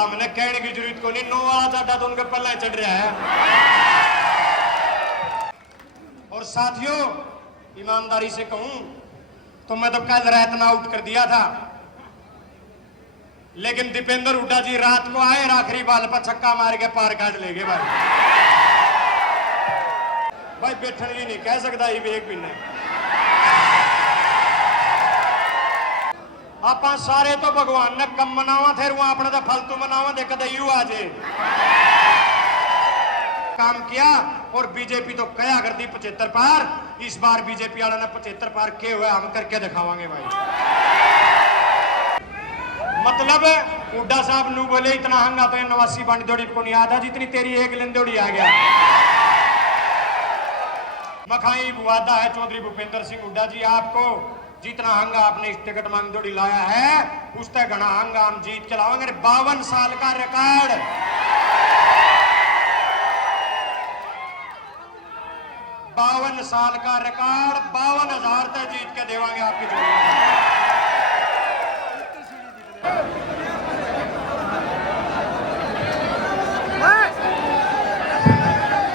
हमने कहने की जरूरत को नहीं, नो वाला चाटा तो उनके पल्ला चढ़ रहा है। और साथियों, ईमानदारी से कहूं तो मैं तो कल रात में आउट कर दिया था, लेकिन दीपेंद्र हुड्डा जी रात को आए, आखिरी बाल पर छक्का मार के पार काट ले गए। भाई बैठन भी नहीं कह सकता ही एक महीने। आप सारे तो भगवान ने कम मनावा थे, वहां अपने तो फालतू मनावा दे कद यू आज काम किया। और बीजेपी तो कया कर दी 75 पार। इस बार बीजेपी वाला ने 75 पार के हुए, हम करके दिखावांगे भाई। मतलब हुड्डा साहब नू बोले इतना हंगा तो 89 बांड दौड़ी को नहीं आता जितनी तेरी एक लेंदौड़ी आ गया। मखाई वादा है चौधरी भूपेंद्र सिंह हुड्डा जी, आपको जितना हंगा आपने इस टिकट मांग दौड़ी लाया है उससे घना हंगा हम जीत के लाएंगे। 52 साल का रिकॉर्ड, 52 साल का रिकॉर्ड 52,000 तक जीत के देवांगे आपकी जोड़ी।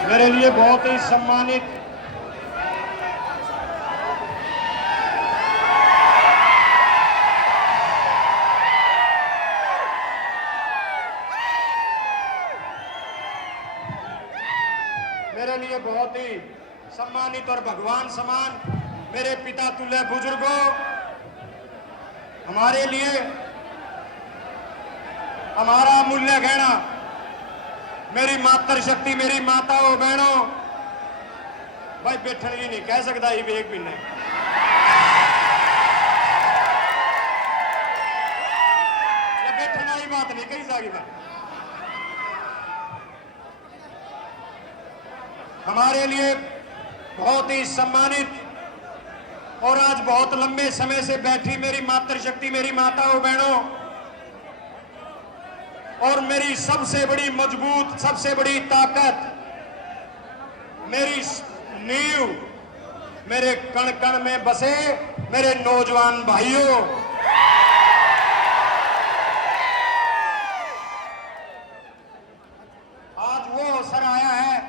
मेरे लिए बहुत ही सम्मानित और भगवान समान मेरे पिता तुल्य बुजुर्गों, हमारे लिए हमारा मूल्य गहना, मेरी मातृशक्ति, मेरी माताओं बहनों, भाई बैठन भी नहीं कह सकता ही एक महीने। बैठना ही बात नहीं कही जाएगी। हमारे लिए बहुत ही सम्मानित और आज बहुत लंबे समय से बैठी मेरी मातृशक्ति, मेरी माताओं बहनों, और मेरी सबसे बड़ी मजबूत, सबसे बड़ी ताकत, मेरी नींव, मेरे कण कण में बसे मेरे नौजवान भाइयों, आज वो अवसर आया है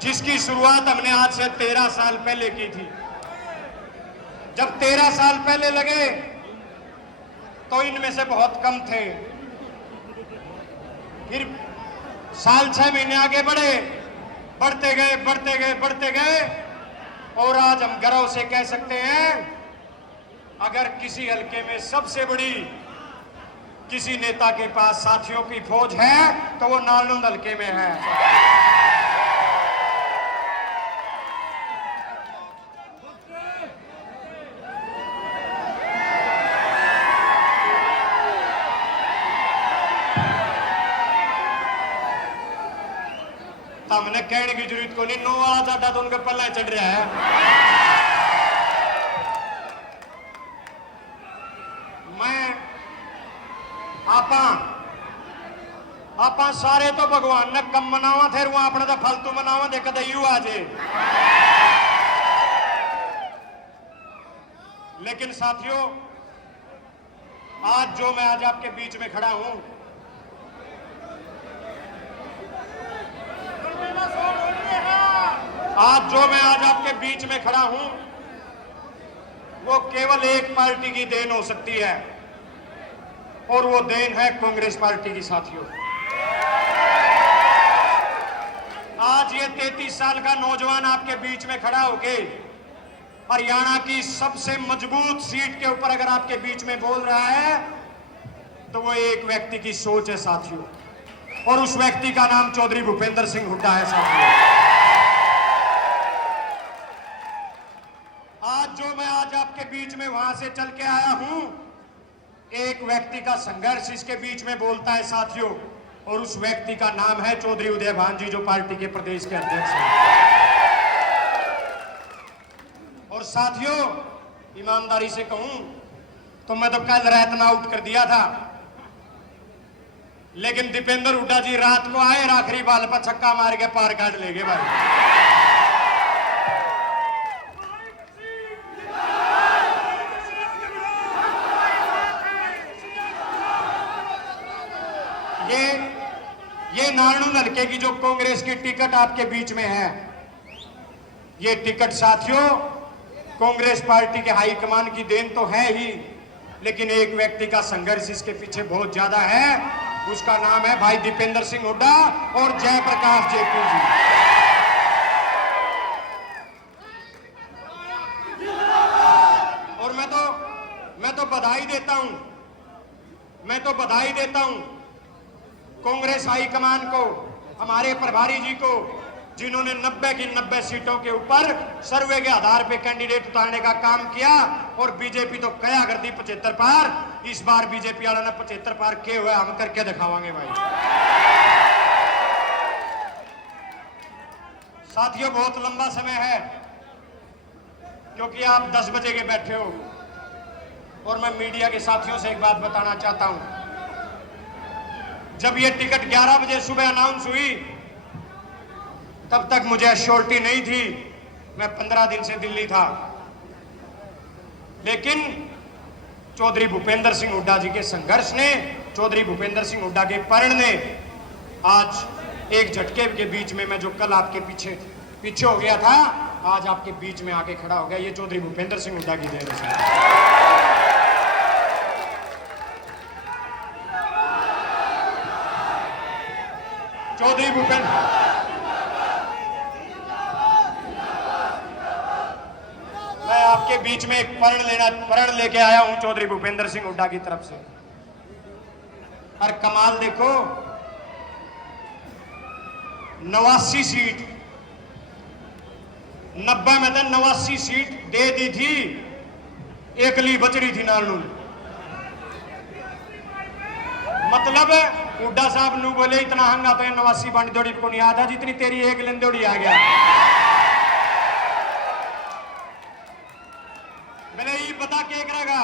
जिसकी शुरुआत हमने आज से 13 साल पहले की थी। जब 13 साल पहले लगे तो इनमें से बहुत कम थे, फिर साल 6 महीने आगे बढ़े, बढ़ते गए बढ़ते गए बढ़ते गए, और आज हम गर्व से कह सकते हैं अगर किसी हलके में सबसे बड़ी किसी नेता के पास साथियों की फौज है तो वो नालंद हलके में है। हमने कहने की जरूरत को नहीं, नो वाला चाटा तो उनके पल्ला चढ़ रहा है। मैं आपा सारे तो भगवान ने कम मनावा थे, वहां अपने तो फालतू मनावा दे कद यू आज। लेकिन साथियों, आज जो मैं आज आपके बीच में खड़ा हूं, आज आपके बीच में खड़ा हूं, वो केवल एक पार्टी की देन हो सकती है, और वो देन है कांग्रेस पार्टी की। साथियों, आज ये 33 साल का नौजवान आपके बीच में खड़ा होके हरियाणा की सबसे मजबूत सीट के ऊपर अगर आपके बीच में बोल रहा है तो वो एक व्यक्ति की सोच है साथियों, और उस व्यक्ति का नाम चौधरी भूपेंद्र सिंह हुड्डा है। साथियों, आज आपके बीच में वहां से चल के आया हूं, एक व्यक्ति का संघर्ष इसके बीच में बोलता है साथियों, और उस व्यक्ति का नाम है चौधरी उदयभान जी, जो पार्टी के प्रदेश के अध्यक्ष हैं। और साथियों, ईमानदारी से कहूं तो मैं तो कल रात में आउट कर दिया था, लेकिन दीपेंद्र हुड्डा जी रात को आए, आखिरी बाल पर छक्का मार के पार काट ले गए भाई। ये नारायण हल्के की जो कांग्रेस की टिकट आपके बीच में है, ये टिकट साथियों कांग्रेस पार्टी के हाईकमान की देन तो है ही, लेकिन एक व्यक्ति का संघर्ष इसके पीछे बहुत ज्यादा है। उसका नाम है भाई दीपेंद्र सिंह हुड्डा और जयप्रकाश जेपी जी। और मैं तो बधाई देता हूं कांग्रेस हाईकमान को, हमारे प्रभारी जी को, जिन्होंने 90 की 90 सीटों के ऊपर सर्वे के आधार पे कैंडिडेट उतारने का काम किया। और बीजेपी तो कया कर दी 75 पार। इस बार बीजेपी वाला ने 75 पार किए हुए, हम करके दिखावांगे भाई। साथियों बहुत लंबा समय है, क्योंकि आप 10 बजे के बैठे हो, और मैं मीडिया के साथियों से एक बात बताना चाहता हूं। जब ये टिकट 11 बजे सुबह अनाउंस हुई, तब तक मुझे एश्योरिटी नहीं थी। मैं 15 दिन से दिल्ली था, लेकिन चौधरी भूपेंद्र सिंह हुड्डा जी के संघर्ष ने, चौधरी भूपेंद्र सिंह हुड्डा के प्रण ने आज एक झटके के बीच में, मैं जो कल आपके पीछे हो गया था, आज आपके बीच में आके खड़ा हो गया। ये चौधरी भूपेंद्र सिंह हुड्डा की देन है। चौधरी भूपेंद्र, मैं आपके बीच में एक प्रण लेके आया हूं चौधरी भूपेंद्र सिंह हुड्डा की तरफ से। और कमाल देखो, 89 सीट, 90 में तो 89 सीट दे दी थी, एकली बच रही थी नालू। मतलब हुड्डा साहब नू बोले इतना हंगा तो 89 बांडी दौड़ी को नहीं आता, जितनी तेरी एक लेंदौड़ी आ गया। मैंने ये बता के करेगा।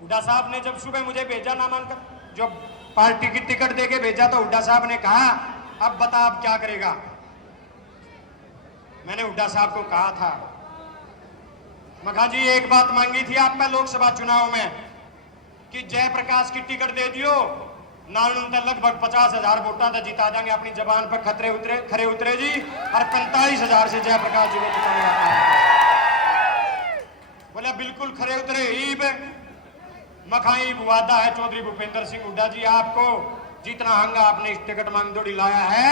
हुड्डा साहब ने जब सुबह मुझे भेजा नामांकन, जो पार्टी की टिकट देके भेजा, तो हुड्डा साहब ने कहा अब बता अब क्या करेगा। मैंने हुड्डा साहब को कहा था, मखा जी एक बात मांगी थी आप पे लोकसभा चुनाव में कि जयप्रकाश की टिकट दे दियो, नालून तक लगभग 50,000 वोटा तक जिता देंगे। अपनी जबान पर खरे उतरे जी, और 45,000 से जयप्रकाश जी को जिताने का काम। बोले बिल्कुल खरे उतरे। ईब मखाई वादा है चौधरी भूपेंद्र सिंह हुड्डा जी, आपको जितना हंगा आपने इस टिकट मांग दौड़ी लाया है,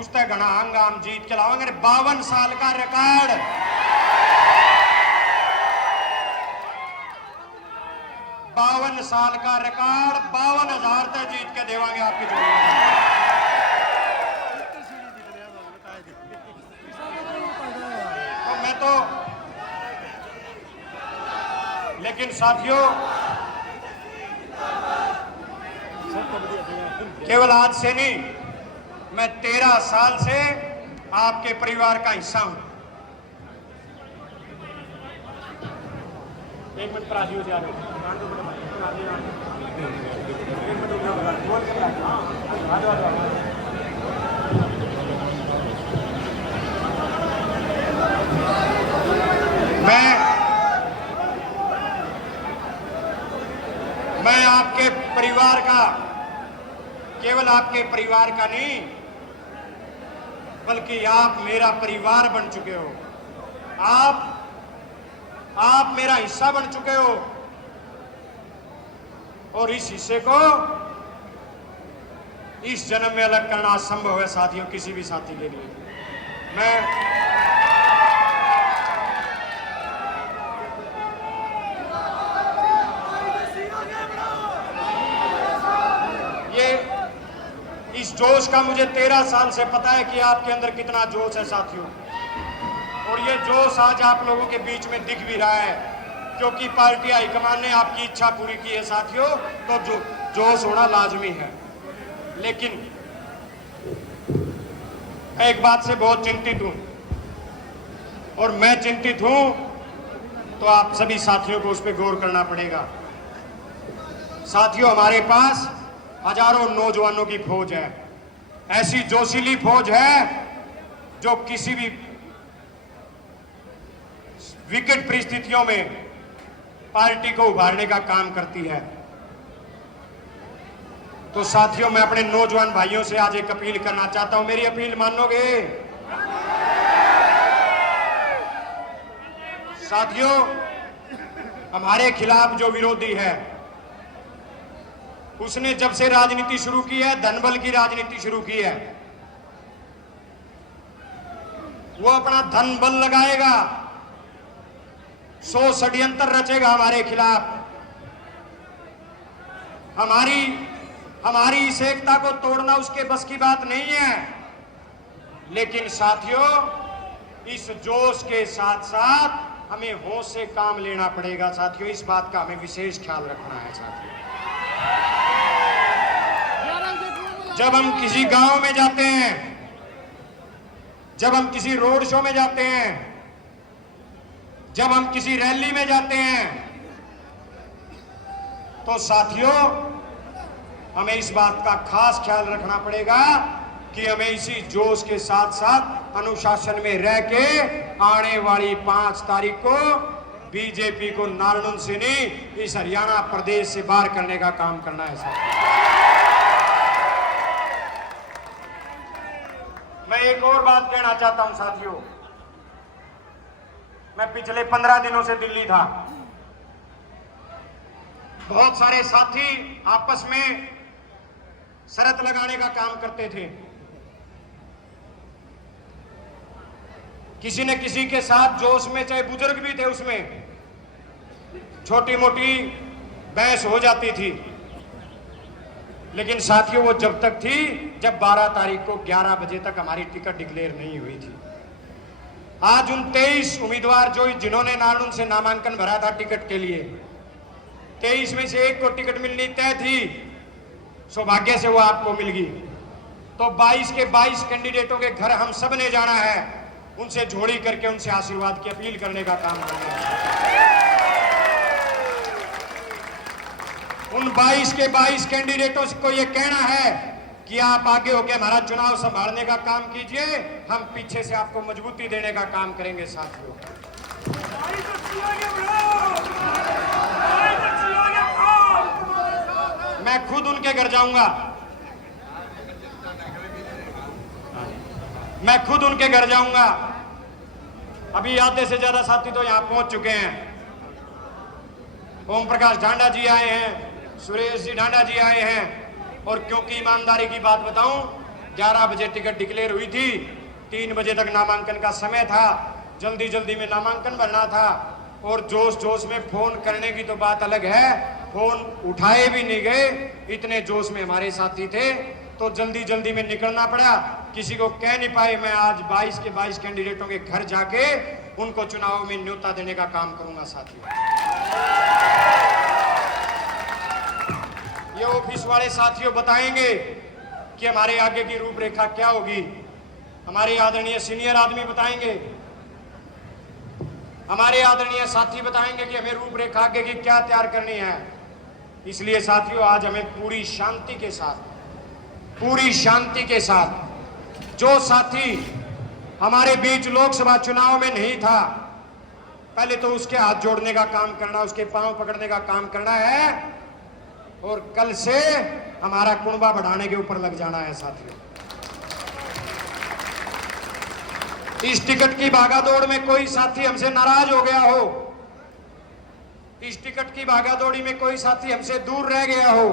उस तक घना हंगा हम जीत के लावांगे। 52 साल का रिकॉर्ड, 52 साल का रिकॉर्ड, 52,000 तक जीत के देवांगे आपकी जोड़ी। लेकिन साथियों केवल आज से नहीं, मैं 13 साल से आपके परिवार का हिस्सा हूं। एक मिनट प्राजियो से आ रहे मैं आपके परिवार का, केवल आपके परिवार का नहीं, बल्कि आप मेरा परिवार बन चुके हो। आप मेरा हिस्सा बन चुके हो, और इस हिस्से को इस जन्म में अलग करना असंभव है साथियों, किसी भी साथी के लिए। मैं इस जोश का मुझे 13 साल से पता है कि आपके अंदर कितना जोश है साथियों, और ये जोश आज आप लोगों के बीच में दिख भी रहा है, क्योंकि पार्टी हाईकमान ने आपकी इच्छा पूरी की है साथियों। तो जोश होना लाजमी है। लेकिन एक बात से बहुत चिंतित हूं, और मैं चिंतित हूं तो आप सभी साथियों को उस पर गौर करना पड़ेगा। साथियों, हमारे पास हजारों नौजवानों की फौज है, ऐसी जोशीली फौज है जो किसी भी विकट परिस्थितियों में पार्टी को उभारने का काम करती है। तो साथियों, मैं अपने नौजवान भाइयों से आज एक अपील करना चाहता हूं। मेरी अपील मानोगे? साथियों, हमारे खिलाफ जो विरोधी है, उसने जब से राजनीति शुरू की है, धनबल की राजनीति शुरू की है, वो अपना धन बल लगाएगा, 100 षड्यंत्र रचेगा हमारे खिलाफ। हमारी इस एकता को तोड़ना उसके बस की बात नहीं है। लेकिन साथियों, इस जोश के साथ साथ हमें होश से काम लेना पड़ेगा। साथियों, इस बात का हमें विशेष ख्याल रखना है। साथियों, जब हम किसी गांव में जाते हैं, जब हम किसी रोड शो में जाते हैं, जब हम किसी रैली में जाते हैं, तो साथियों, हमें इस बात का खास ख्याल रखना पड़ेगा कि हमें इसी जोश के साथ साथ अनुशासन में रह के आने वाली 5 तारीख को बीजेपी को नारनूल से नहीं, इस हरियाणा प्रदेश से बाहर करने का काम करना है। साथियों, मैं एक और बात कहना चाहता हूं। साथियों, मैं पिछले 15 दिनों से दिल्ली था। बहुत सारे साथी आपस में शर्त लगाने का काम करते थे। किसी न किसी के साथ जोश में, चाहे बुजुर्ग भी थे, उसमें छोटी मोटी बहस हो जाती थी। लेकिन साथियों, वो जब तक थी जब 12 तारीख को 11 बजे तक हमारी टिकट डिक्लेयर नहीं हुई थी। आज उन 23 उम्मीदवार जिन्होंने नारनूल से नामांकन भरा था टिकट के लिए, 23 में से एक को टिकट मिलनी तय थी। सौभाग्य से वो आपको मिल गई। तो 22 के 22 कैंडिडेटों के घर हम सब ने जाना है, उनसे जोड़ी करके उनसे आशीर्वाद की अपील करने का काम करना है। उन 22 के 22 कैंडिडेटों को ये कहना है कि आप आगे होकर हमारा चुनाव संभालने का काम कीजिए, हम पीछे से आपको मजबूती देने का काम करेंगे। साथियों, मैं खुद उनके घर जाऊंगा, मैं खुद उनके घर जाऊंगा। अभी आधे से ज्यादा साथी तो यहां पहुंच चुके हैं। ओम प्रकाश ढांडा जी आए हैं, सुरेश जी ढांडा जी आए हैं। और क्योंकि ईमानदारी की बात बताऊं, 11 बजे टिकट डिक्लेयर हुई थी, 3 बजे तक नामांकन का समय था, जल्दी जल्दी में नामांकन भरना था। और जोश जोश में फोन करने की तो बात अलग है, फोन उठाए भी नहीं गए, इतने जोश में हमारे साथी थे। तो जल्दी जल्दी में निकलना पड़ा, किसी को कह नहीं पाए। मैं आज 22 के 22 कैंडिडेटों के घर जाके उनको चुनाव में न्योता देने का काम करूंगा। साथियों, ये ऑफिस वाले साथियों बताएंगे कि हमारे आगे की रूपरेखा क्या होगी। हमारे आदरणीय सीनियर आदमी बताएंगे, हमारे आदरणीय साथी बताएंगे कि हमें रूपरेखा आगे की क्या तैयार करनी है। इसलिए साथियों, आज हमें पूरी शांति के साथ जो साथी हमारे बीच लोकसभा चुनाव में नहीं था, पहले तो उसके हाथ जोड़ने का काम करना, उसके पांव पकड़ने का काम करना है, और कल से हमारा कुनबा बढ़ाने के ऊपर लग जाना है। साथियों, इस टिकट की भागादौड़ में कोई साथी हमसे नाराज हो गया हो, इस टिकट की भागादौड़ी में कोई साथी हमसे दूर रह गया हो,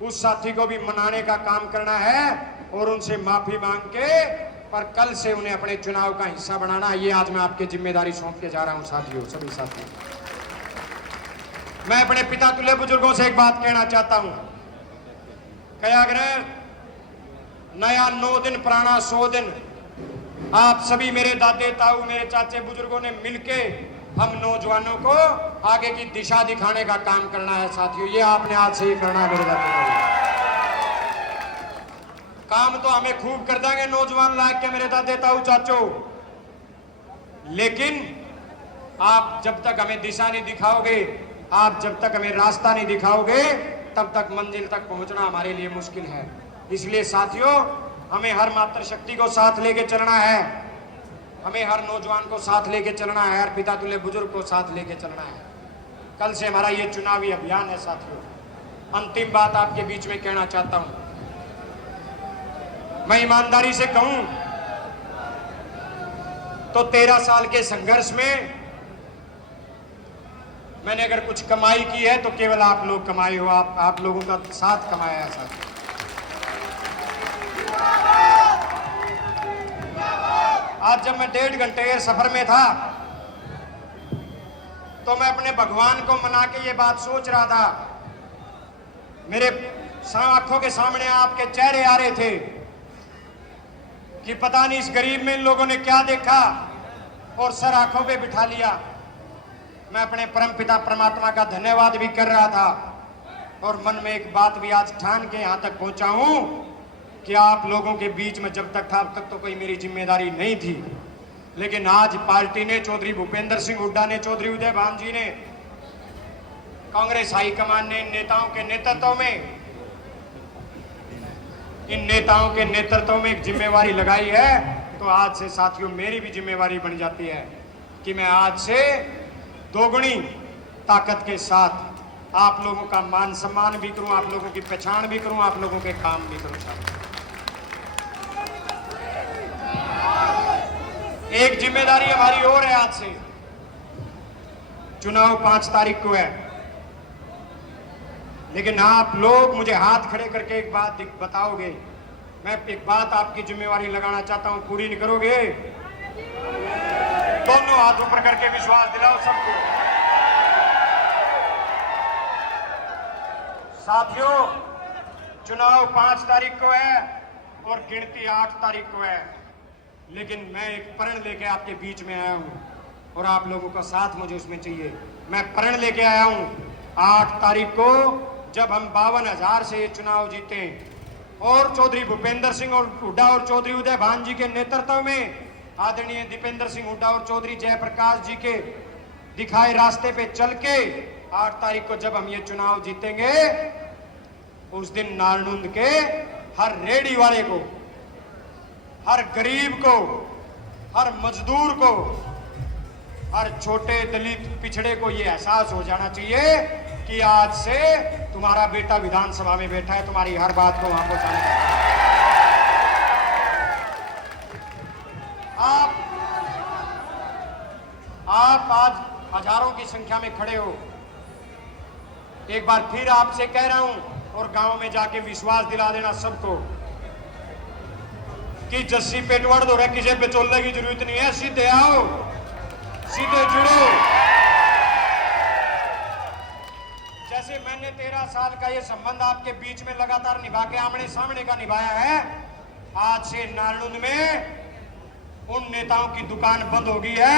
उस साथी को भी मनाने का काम करना है और उनसे माफी मांग के, पर कल से उन्हें अपने चुनाव का हिस्सा बनाना। ये आज मैं आपके जिम्मेदारी सौंप के जा रहा हूं। साथियों, सभी साथी, मैं अपने पिता तुल्य बुजुर्गों से एक बात कहना चाहता हूं। कयाग्रह नया 9 दिन, पुराना 100 दिन। आप सभी मेरे दादे ताऊ, मेरे चाचे बुजुर्गों ने मिलके हम नौजवानों को आगे की दिशा दिखाने का काम करना है। साथियों, ये आपने आज से ही करना है। मेरे दादे ताऊ, काम तो हमें खूब कर देंगे नौजवान लायक के मेरे दादे ताऊ चाचो, लेकिन आप जब तक हमें दिशा नहीं दिखाओगे, आप जब तक हमें रास्ता नहीं दिखाओगे, तब तक मंजिल तक पहुंचना हमारे लिए मुश्किल है। इसलिए साथियों, हमें हर मातृशक्ति को साथ लेके चलना है, हमें हर नौजवान को साथ लेके चलना है, हर पिता तुल्य बुजुर्ग को साथ लेके चलना है। कल से हमारा ये चुनावी अभियान है। साथियों, अंतिम बात आपके बीच में कहना चाहता हूं। मैं ईमानदारी से कहूं तो 13 साल के संघर्ष में मैंने अगर कुछ कमाई की है तो केवल आप लोग कमाए हो, आप लोगों का साथ कमाया है साथ। आज जब मैं 1.5 घंटे के सफर में था तो मैं अपने भगवान को मना के ये बात सोच रहा था। मेरे आंखों के सामने आपके चेहरे आ रहे थे कि पता नहीं इस गरीब में इन लोगों ने क्या देखा और सर आंखों पे बिठा लिया। मैं अपने परमपिता परमात्मा का धन्यवाद भी कर रहा था और मन में एक बात भी आज ठान के यहां तक पहुंचा हूं कि आप लोगों के बीच में जब तक था अब तक तो कोई मेरी जिम्मेदारी नहीं थी, लेकिन आज पार्टी ने, चौधरी भूपेंद्र सिंह हुड्डा ने, चौधरी उदय भान जी ने, कांग्रेस हाईकमान ने इन नेताओं के नेतृत्व में एक जिम्मेवारी लगाई है। तो आज से साथियों मेरी भी जिम्मेवारी बन जाती है कि मैं आज से दोगुनी ताकत के साथ आप लोगों का मान सम्मान भी करूं, आप लोगों की पहचान भी करूं, आप लोगों के काम भी करूं। एक जिम्मेदारी हमारी और है। आज से चुनाव 5 तारीख को है, लेकिन आप लोग मुझे हाथ खड़े करके एक बात बताओगे। मैं एक बात आपकी जिम्मेवारी लगाना चाहता हूं, पूरी नहीं करोगे? दोनों हाथ ऊपर करके विश्वास दिलाओ सबको। साथियों, चुनाव 5 तारीख को है और गिनती 8 तारीख को है, लेकिन मैं एक प्रण लेके आपके बीच में आया हूं और आप लोगों का साथ मुझे उसमें चाहिए। मैं प्रण लेके आया हूं 8 तारीख को जब हम 52,000 से ये चुनाव जीते और चौधरी भूपेंद्र सिंह और हुड्डा और चौधरी उदय भान जी के नेतृत्व में आदरणीय दीपेंद्र सिंह हुड्डा और चौधरी जयप्रकाश जी के दिखाए रास्ते पे चल के 8 तारीख को जब हम ये चुनाव जीतेंगे, उस दिन नारनूंद के हर रेडी वाले को, हर गरीब को, हर मजदूर को, हर छोटे दलित पिछड़े को ये एहसास हो जाना चाहिए कि आज से तुम्हारा बेटा विधानसभा में बैठा है, तुम्हारी हर बात को वहां पहुंचाने। आप आज हजारों की संख्या में खड़े हो। एक बार फिर आपसे कह रहा हूं और गांव में जाके विश्वास दिला देना सबको कि जस्सी पेटवाड़ दो रहा, किसी बेचोले की जरूरत नहीं है। सीधे आओ, सीधे जुड़ो। जैसे मैंने 13 साल का ये संबंध आपके बीच में लगातार निभा के आमने सामने का निभाया है, आज से नारनूंद में उन नेताओं की दुकान बंद हो गई है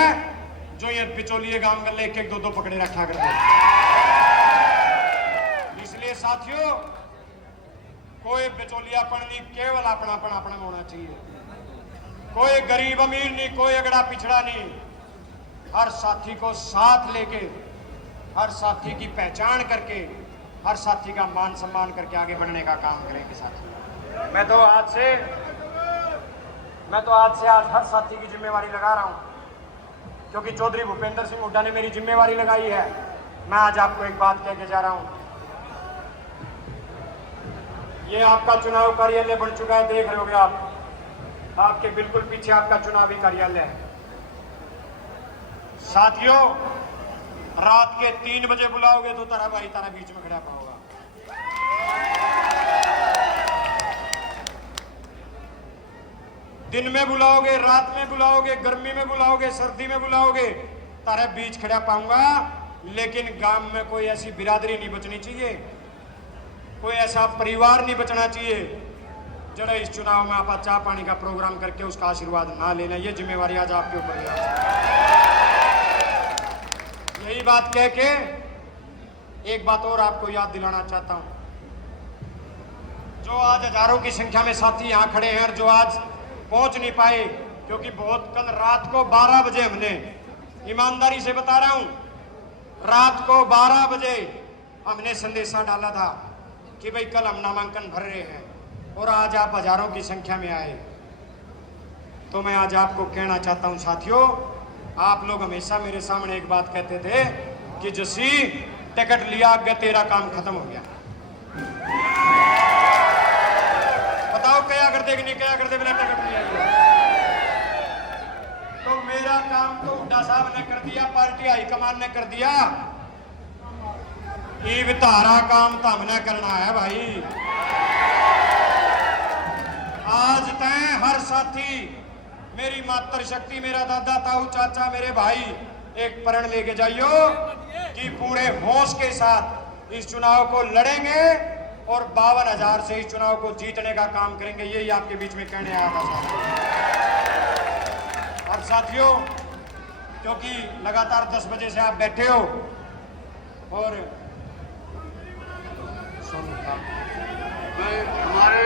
जो ये बिचौलिए गांव गले 1-1, 2-2 पकड़े रखा करते। इसलिए साथियों, कोई बिचौलियापन नहीं, केवल अपनापन अपना होना चाहिए। कोई गरीब अमीर नहीं, कोई अगड़ा पिछड़ा नहीं। हर साथी को साथ लेके, हर साथी की पहचान करके, हर साथी का मान सम्मान करके आगे बढ़ने का काम करेंगे साथी। मैं तो आज से हर साथी की जिम्मेवारी लगा रहा हूं क्योंकि चौधरी भूपेंद्र सिंह हुड्डा ने मेरी जिम्मेवारी लगाई है। मैं आज आपको एक बात कह के जा रहा हूं, ये आपका चुनाव कार्यालय बन चुका है, देख रहे होगे आप, आपके बिल्कुल पीछे आपका चुनावी कार्यालय है। साथियों, रात के 3 बजे बुलाओगे तो तारा भाई तारा बीच में खड़ा पाओगा। दिन में बुलाओगे, रात में बुलाओगे, गर्मी में बुलाओगे, सर्दी में बुलाओगे, तारे बीच खड़ा पाऊंगा। लेकिन गांव में कोई ऐसी बिरादरी नहीं बचनी चाहिए, कोई ऐसा परिवार नहीं बचना चाहिए जरा इस चुनाव में आप चाह पानी का प्रोग्राम करके उसका आशीर्वाद ना लेना। ये जिम्मेवारी आज आपके ऊपर है। यही बात कह के एक बात और आपको याद दिलाना चाहता हूं। जो आज हजारों की संख्या में साथी यहां खड़े हैं और जो आज पहुंच नहीं पाए क्योंकि कल रात को 12 बजे हमने, ईमानदारी से बता रहा हूं, रात को 12 बजे हमने संदेशा डाला था कि भाई कल हम नामांकन भर रहे हैं और आज आप हजारों की संख्या में आए। तो मैं आज आपको कहना चाहता हूं साथियों, आप लोग हमेशा मेरे सामने एक बात कहते थे कि जसी टिकट लिया, आगे तेरा काम खत्म हो गया। बताओ क्या करते कि नहीं क्या करते बिना टिकट लिया? तो मेरा काम तो हुड्डा साहब ने कर दिया, पार्टी हाईकमान ने कर दिया। ये वितारा काम तो हमने करना है भाई। आज तय हर साथी, मेरी मातृशक्ति, मेरा दादा, ताऊ, चाचा, मेरे भाई एक प्रण लेके जाइयो कि पूरे होश के साथ इस चुनाव को लड़ेंगे और 52,000 से इस चुनाव को जीतने का काम करेंगे। यही आपके बीच में कहने आया था साथियों। और साथियों, क्योंकि लगातार 10 बजे से आप बैठे हो और हमारे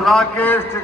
राकेश